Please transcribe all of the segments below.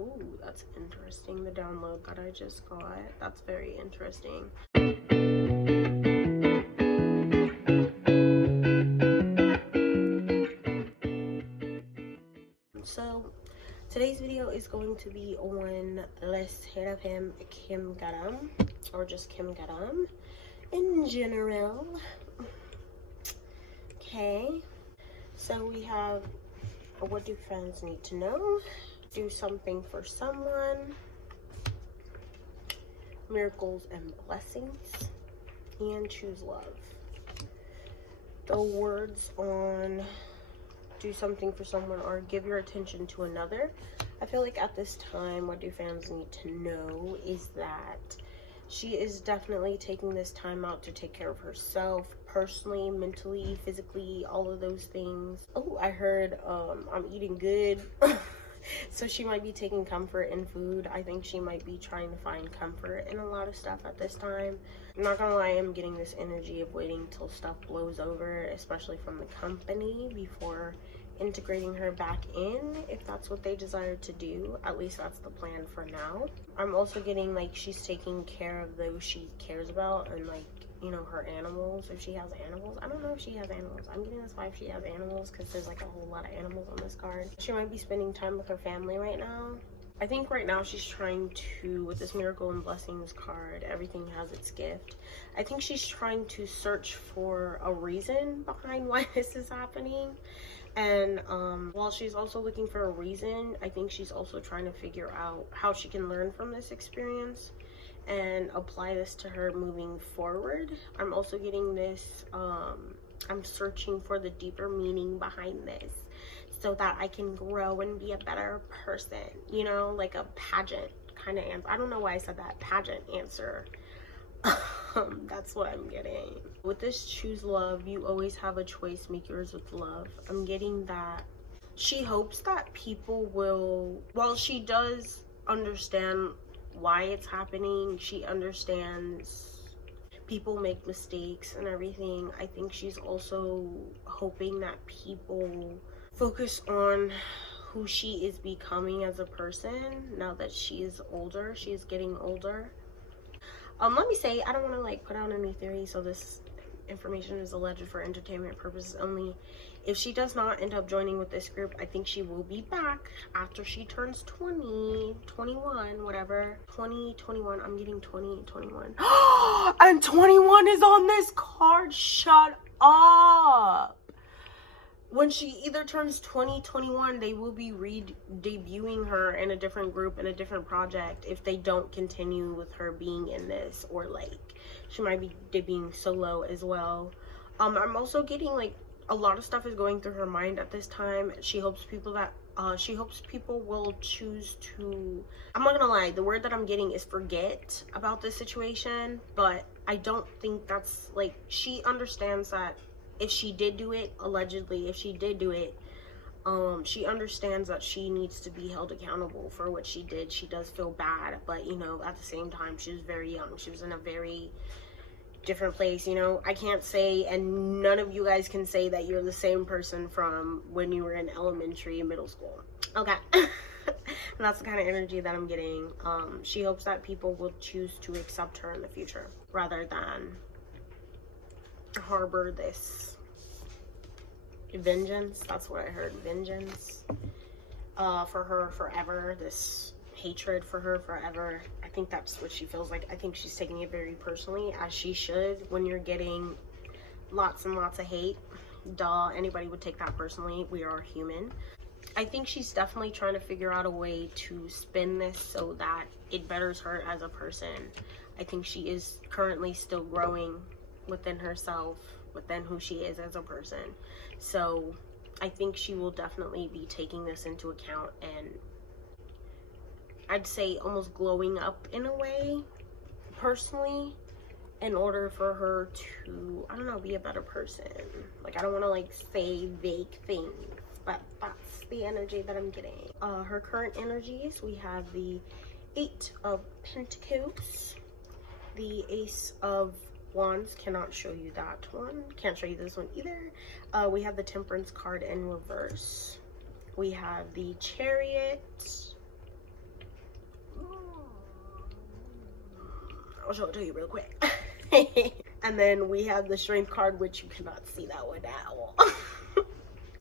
Ooh, that's interesting. The download that I just got. That's very interesting. So today's video is going to be on Let's Hear of Him, Kim Garam, or just Kim Garam in general. Okay, so we have what do friends need to know, do something for someone, miracles and blessings, and choose love. The words on do something for someone or give your attention to another. I feel like at this time what do fans need to know is that she is definitely taking this time out to take care of herself personally, mentally, physically, all of those things. Oh, I heard I'm eating good. So she might be taking comfort in food. I think she might be trying to find comfort in a lot of stuff at this time. I'm not gonna lie, I'm getting this energy of waiting till stuff blows over, especially from the company, before integrating her back in, if that's what they desire to do. At least that's the plan for now. I'm also getting like she's taking care of those she cares about, and like, you know, her animals, if she has animals. I don't know if she has animals. I'm getting this vibe she has animals because there's like a whole lot of animals on this card. She might be spending time with her family right now. I think right now she's trying to, with this miracle and blessings card, everything has its gift. I think she's trying to search for a reason behind why this is happening. And while she's also looking for a reason, I think she's also trying to figure out how she can learn from this experience and apply this to her moving forward. I'm also getting this, I'm searching for the deeper meaning behind this so that I can grow and be a better person, you know, like a pageant kind of answer. I don't know why I said that, pageant answer. That's what I'm getting. With this choose love, you always have a choice, make yours with love. I'm getting that she hopes that people will, while she does understand why it's happening, she understands people make mistakes and everything. I think she's also hoping that people focus on who she is becoming as a person now that she is older. She is getting older. Let me say, I don't want to like put out any theory, so this information is alleged for entertainment purposes only. If she does not end up joining with this group, I think she will be back after she turns 20, 21, whatever. 20, 21, I'm getting 20, 21. And 21 is on this card, shut up. When she either turns 20, 21, they will be debuting her in a different group, in a different project, if they don't continue with her being in this, or like she might be debuting solo as well. I'm also getting like a lot of stuff is going through her mind at this time. She hopes people that she hopes people will choose to, I'm not gonna lie, the word that I'm getting is forget about this situation, but I don't think that's like, she understands that if she did do it, allegedly, if she did do it, she understands that she needs to be held accountable for what she did. She does feel bad, but you know, at the same time, she was very young. She was in a very different place, you know. I can't say, and none of you guys can say that you're the same person from when you were in elementary and middle school. Okay. And that's the kind of energy that I'm getting. She hopes that people will choose to accept her in the future rather than harbor this vengeance. That's what I heard, vengeance for her forever, this hatred for her forever. I think that's what she feels like. I think she's taking it very personally, as she should. When you're getting lots and lots of hate, duh, anybody would take that personally. We are human. I think she's definitely trying to figure out a way to spin this so that it betters her as a person. I think she is currently still growing within herself, within who she is as a person. So I think she will definitely be taking this into account, and I'd say almost glowing up in a way, personally, in order for her to, I don't know, be a better person. Like, I don't want to like say vague things, but that's the energy that I'm getting. Her current energies, we have the 8 of Pentacles, the Ace of Wands. Cannot show you that one, can't show you this one either. We have the Temperance card in reverse. We have the Chariot, I'll show it to you real quick. And then we have the Strength card, which you cannot see that one at all.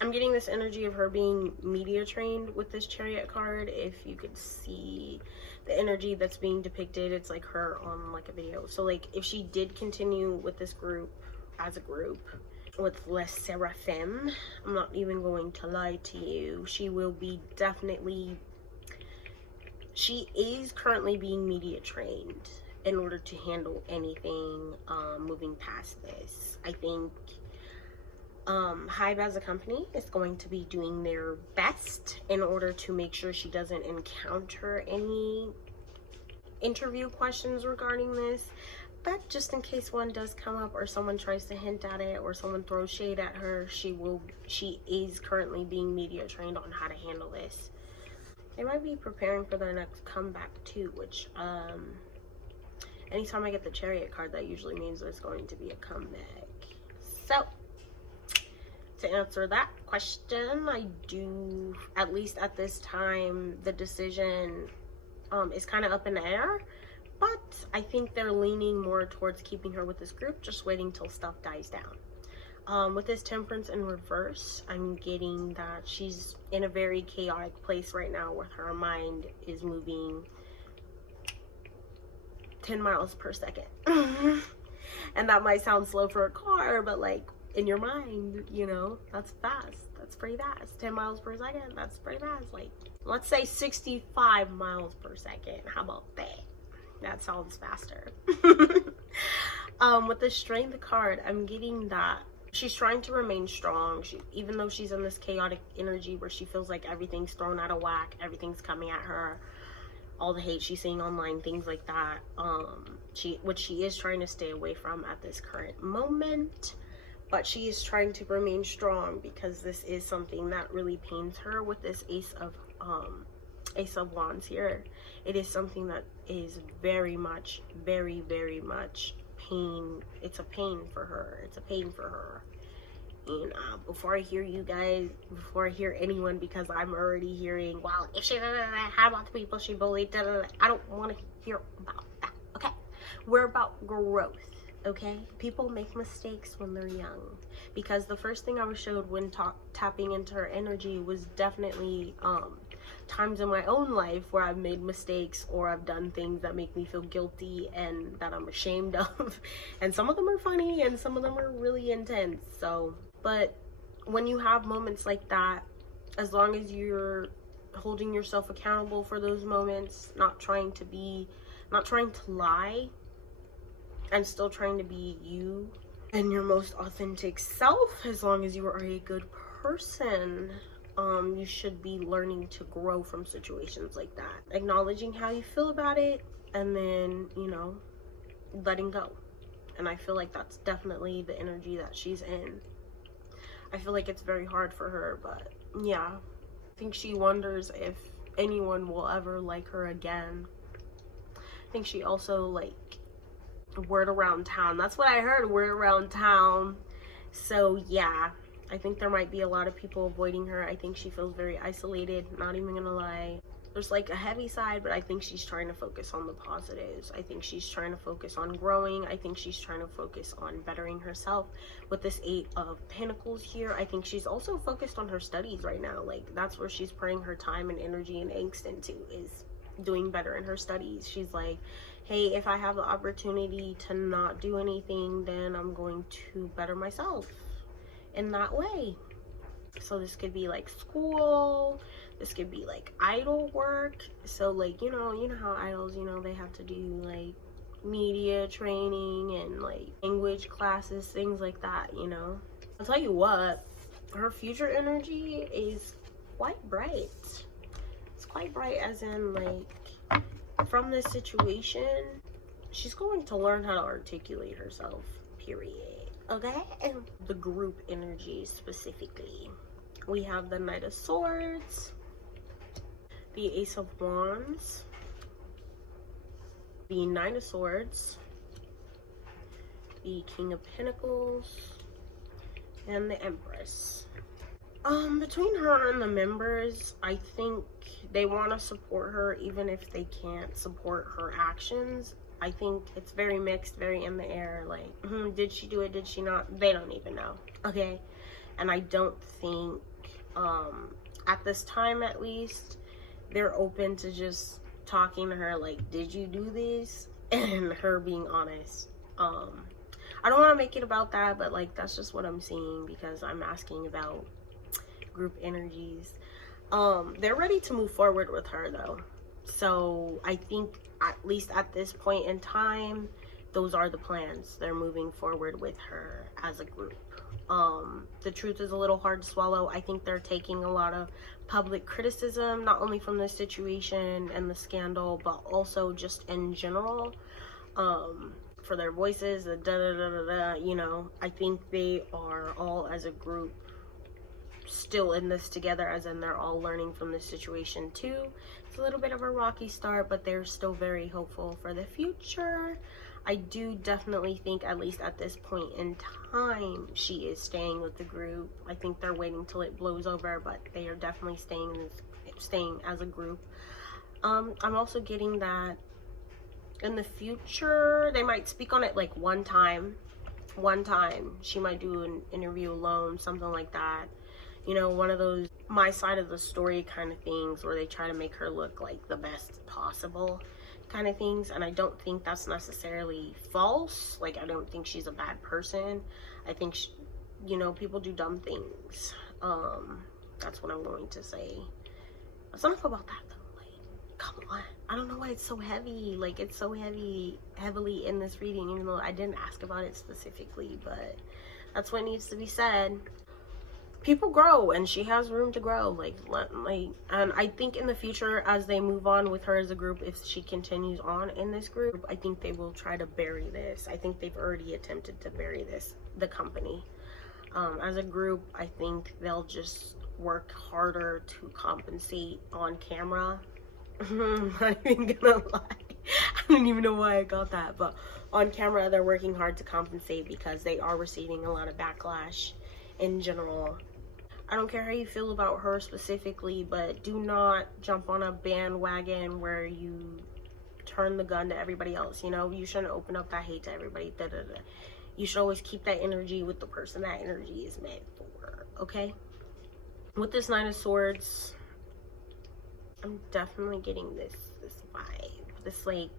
I'm getting this energy of her being media trained with this Chariot card. If you could see the energy that's being depicted, it's like her on like a video. So like if she did continue with this group as a group with Les Seraphim, I'm not even going to lie to you, she will be definitely, she is currently being media trained in order to handle anything moving past this. I think Hive as a company is going to be doing their best in order to make sure she doesn't encounter any interview questions regarding this. But just in case one does come up or someone tries to hint at it or someone throws shade at her, she is currently being media trained on how to handle this. They might be preparing for their next comeback too, which anytime I get the Chariot card, that usually means there's going to be a comeback. So to answer that question, I do, at least at this time, the decision is kind of up in the air. But I think they're leaning more towards keeping her with this group, just waiting till stuff dies down. With this Temperance in reverse, I'm getting that she's in a very chaotic place right now where her mind is moving 10 miles per second. And that might sound slow for a car, but like in your mind, you know, that's fast. That's pretty fast. 10 miles per second, that's pretty fast. Like, let's say 65 miles per second. How about that? That sounds faster. With the Strength card, I'm getting that she's trying to remain strong. Even though she's in this chaotic energy where she feels like everything's thrown out of whack, everything's coming at her, all the hate she's seeing online, things like that, which she is trying to stay away from at this current moment. But she is trying to remain strong because this is something that really pains her with this Ace of Wands here. It is something that is very much, very, very much pain. It's a pain for her. It's a pain for her. And before I hear you guys, before I hear anyone, because I'm already hearing, well, if she, how about the people she bullied, I don't want to hear about that, okay? We're about growth, okay? People make mistakes when they're young. Because the first thing I was showed when tapping into her energy was definitely times in my own life where I've made mistakes or I've done things that make me feel guilty and that I'm ashamed of. And some of them are funny and some of them are really intense. So, but when you have moments like that, as long as you're holding yourself accountable for those moments, not trying to lie, and still trying to be you and your most authentic self, as long as you are a good person, you should be learning to grow from situations like that, acknowledging how you feel about it, and then, you know, letting go. And I feel like that's definitely the energy that she's in. I feel like it's very hard for her, but yeah, I think she wonders if anyone will ever like her again. I think she also, like, word around town, that's what I heard, word around town. So yeah, I think there might be a lot of people avoiding her. I think she feels very isolated, not even gonna lie. There's like a heavy side, but I think she's trying to focus on the positives. I think she's trying to focus on growing. I think she's trying to focus on bettering herself with this 8 of Pentacles here. I think she's also focused on her studies right now. Like, that's where she's putting her time and energy and angst into, is doing better in her studies. She's like, hey, if I have the opportunity to not do anything, then I'm going to better myself in that way. So this could be like school, this could be like idol work. So like, you know how idols, you know, they have to do like media training and like language classes, things like that, you know. I'll tell you what, her future energy is quite bright. It's quite bright, as in, like, from this situation, she's going to learn how to articulate herself, period. Okay? And the group energy specifically, we have the Knight of Swords, the Ace of Wands, the Nine of Swords, the King of Pentacles, and the Empress. Between her and the members, I think they want to support her even if they can't support her actions. I think it's very mixed, very in the air. Like, did she do it? Did she not? They don't even know. Okay. And I don't think, at this time at least, they're open to just talking to her like, did you do this? And her being honest. I don't want to make it about that, but like, that's just what I'm seeing because I'm asking about group energies. They're ready to move forward with her though. So I think at least at this point in time, those are the plans. They're moving forward with her as a group. The truth is a little hard to swallow. I think they're taking a lot of public criticism, not only from this situation and the scandal, but also just in general, for their voices, you know. I think they are all as a group still in this together, as in they're all learning from this situation too. It's a little bit of a rocky start, but they're still very hopeful for the future. I do definitely think, at least at this point in time, she is staying with the group. I think they're waiting till it blows over, but they are definitely staying as a group. I'm also getting that in the future they might speak on it like one time. She might do an interview alone, something like that. You know, one of those my side of the story kind of things where they try to make her look like the best possible kind of things. And I don't think that's necessarily false. Like, I don't think she's a bad person. I think you know, people do dumb things. That's what I'm going to say. It's enough about that though. Like, come on. I don't know why it's so heavy. Like, it's so heavily in this reading, even though I didn't ask about it specifically, but that's what needs to be said. People grow, and she has room to grow. And I think in the future, as they move on with her as a group, if she continues on in this group, I think they will try to bury this. I think they've already attempted to bury the company. As a group, I think they'll just work harder to compensate on camera. I'm not even gonna lie. I don't even know why I got that, but on camera, they're working hard to compensate because they are receiving a lot of backlash in general. I don't care how you feel about her specifically, but do not jump on a bandwagon where you turn the gun to everybody else. You know, you shouldn't open up that hate to everybody. You should always keep that energy with the person that energy is meant for, okay? With this Nine of Swords, I'm definitely getting this vibe. This, like,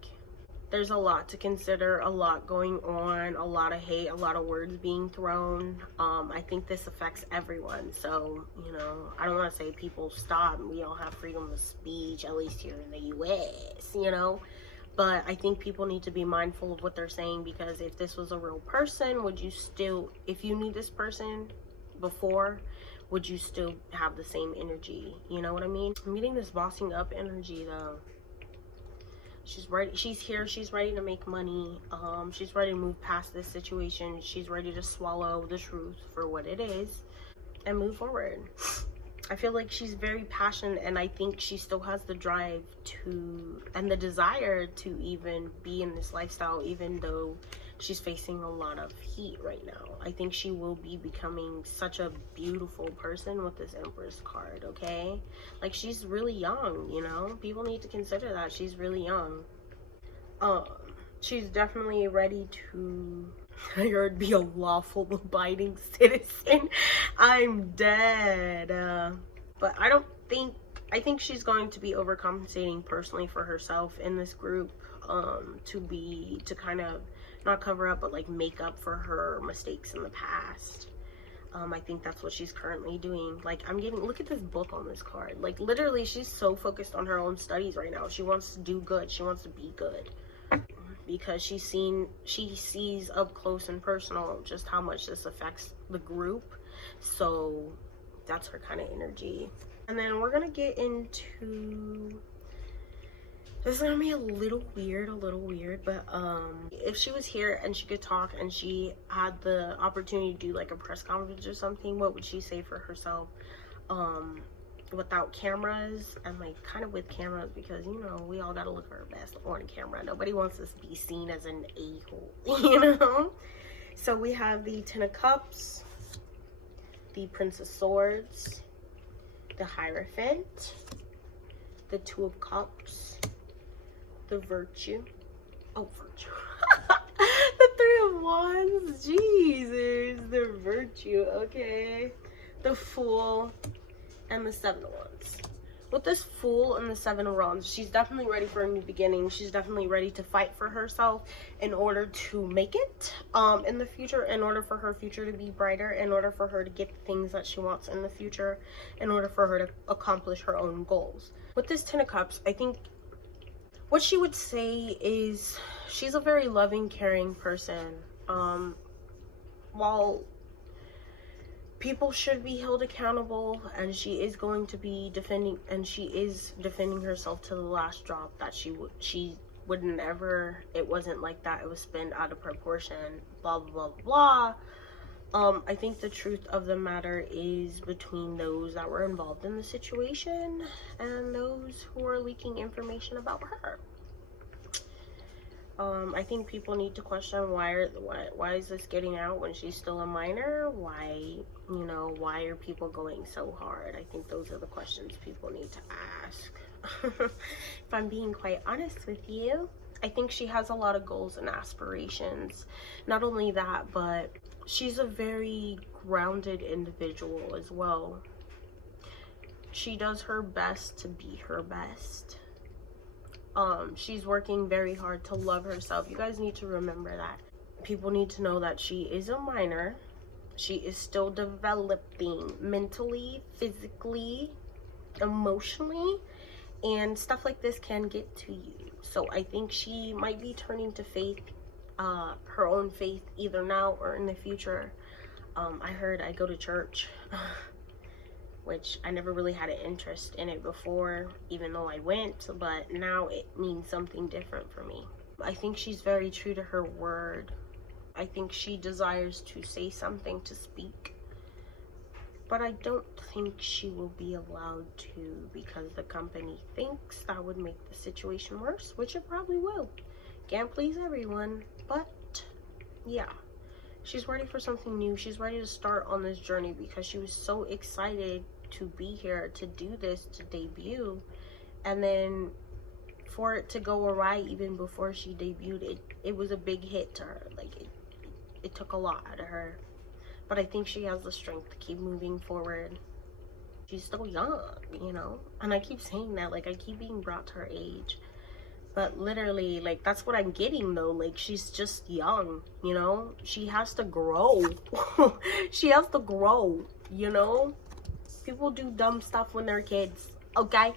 there's a lot to consider, a lot going on, a lot of hate, a lot of words being thrown. I think this affects everyone. So, you know, I don't want to say people stop. We all have freedom of speech, at least here in the US, you know. But I think people need to be mindful of what they're saying, because if this was a real person, would you still, if you knew this person before, would you still have the same energy? You know what I mean? I'm getting this bossing up energy though. She's ready. She's here. She's ready to make money. She's ready to move past this situation. She's ready to swallow the truth for what it is and move forward. I feel like she's very passionate, and I think she still has the drive to and the desire to even be in this lifestyle, even though she's facing a lot of heat right now. I think she will be becoming such a beautiful person with this Empress card, okay? Like, she's really young, you know? People need to consider that. She's really young. She's definitely ready to be a lawful abiding citizen. I'm dead. But I think she's going to be overcompensating personally for herself in this group, to kind of not cover up, but like make up for her mistakes in the past. I think that's what she's currently doing. Like, look at this book on this card. Like, literally, she's so focused on her own studies right now. She wants to do good. She wants to be good. Because she sees up close and personal just how much this affects the group. So that's her kind of energy. And then we're gonna get into, this is gonna be a little weird, but if she was here and she could talk and she had the opportunity to do like a press conference or something, what would she say for herself, without cameras and like kind of with cameras? Because, you know, we all gotta look our best on camera. Nobody wants us to be seen as an a-hole, you know? So we have the Ten of Cups, the Prince of Swords, the Hierophant, the Two of Cups, the Virtue, Oh, virtue. The Three of Wands. Jesus, the virtue. Okay. The Fool and the Seven of Wands. With this Fool and the Seven of Wands, she's definitely ready for a new beginning. She's definitely ready to fight for herself in order to make it in the future, in order for her future to be brighter, in order for her to get the things that she wants in the future, in order for her to accomplish her own goals. With this Ten of Cups, I think what she would say is she's a very loving, caring person. While people should be held accountable, and she is going to be defending, and she is defending herself to the last drop, that she would never, it wasn't like that, it was spent out of proportion, blah blah blah blah. I think the truth of the matter is between those that were involved in the situation and those who are leaking information about her. I think people need to question why is this getting out when she's still a minor? Why, you know, why are people going so hard? I think those are the questions people need to ask. If I'm being quite honest with you, I think she has a lot of goals and aspirations. Not only that, but she's a very grounded individual as well. She does her best to be her best. She's working very hard to love herself. You guys need to remember that. People need to know that she is a minor. She is still developing mentally, physically, emotionally, and stuff like this can get to you. So I think she might be turning to faith, her own faith, either now or in the future. I heard I go to church, which I never really had an interest in it before, even though I went, but now it means something different for me. I think she's very true to her word. I think she desires to say something, to speak, but I don't think she will be allowed to, because the company thinks that would make the situation worse, which it probably will. Can't please everyone, but yeah. She's ready for something new. She's ready to start on this journey because she was so excited to be here, to do this, to debut. And then for it to go awry even before she debuted, it was a big hit to her. Like, it took a lot out of her. But I think she has the strength to keep moving forward. She's still young, you know? And I keep saying that, like, I keep being brought to her age. But literally, like, that's what I'm getting, though. Like, she's just young, you know? She has to grow. She has to grow, you know? People do dumb stuff when they're kids, okay?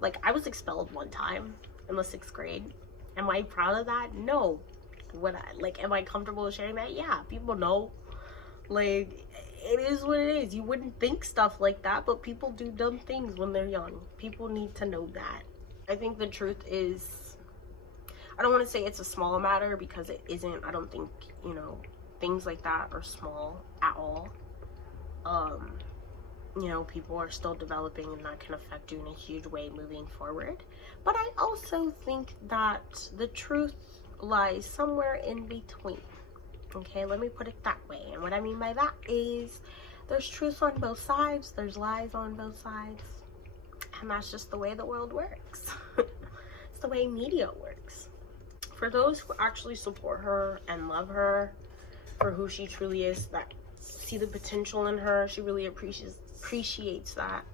Like, I was expelled one time in the 6th grade. Am I proud of that? No. Am I comfortable sharing that? Yeah, people know. Like, it is what it is. You wouldn't think stuff like that, but people do dumb things when they're young. People need to know that. I think the truth is, I don't want to say it's a small matter, because it isn't. I don't think, you know, things like that are small at all. You know, people are still developing, and that can affect you in a huge way moving forward. But I also think that the truth lies somewhere in between. Okay, let me put it that way. And what I mean by that is there's truth on both sides, there's lies on both sides. And that's just the way the world works. It's the way media works. For those who actually support her and love her for who she truly is, that see the potential in her, she really appreciates that.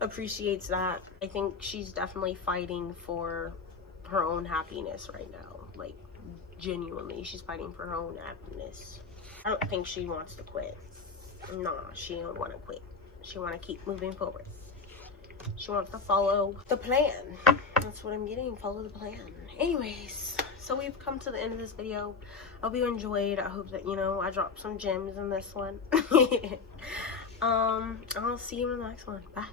Appreciates that. I think she's definitely fighting for her own happiness right now. Like, genuinely, she's fighting for her own happiness. I don't think she wants to quit. Nah, she don't want to quit. She want to keep moving forward. She wants to follow the plan. That's what I'm getting. Follow the plan. Anyways, so we've come to the end of this video. I hope you enjoyed. I hope that, you know, I dropped some gems in this one. I'll see you in the next one. Bye.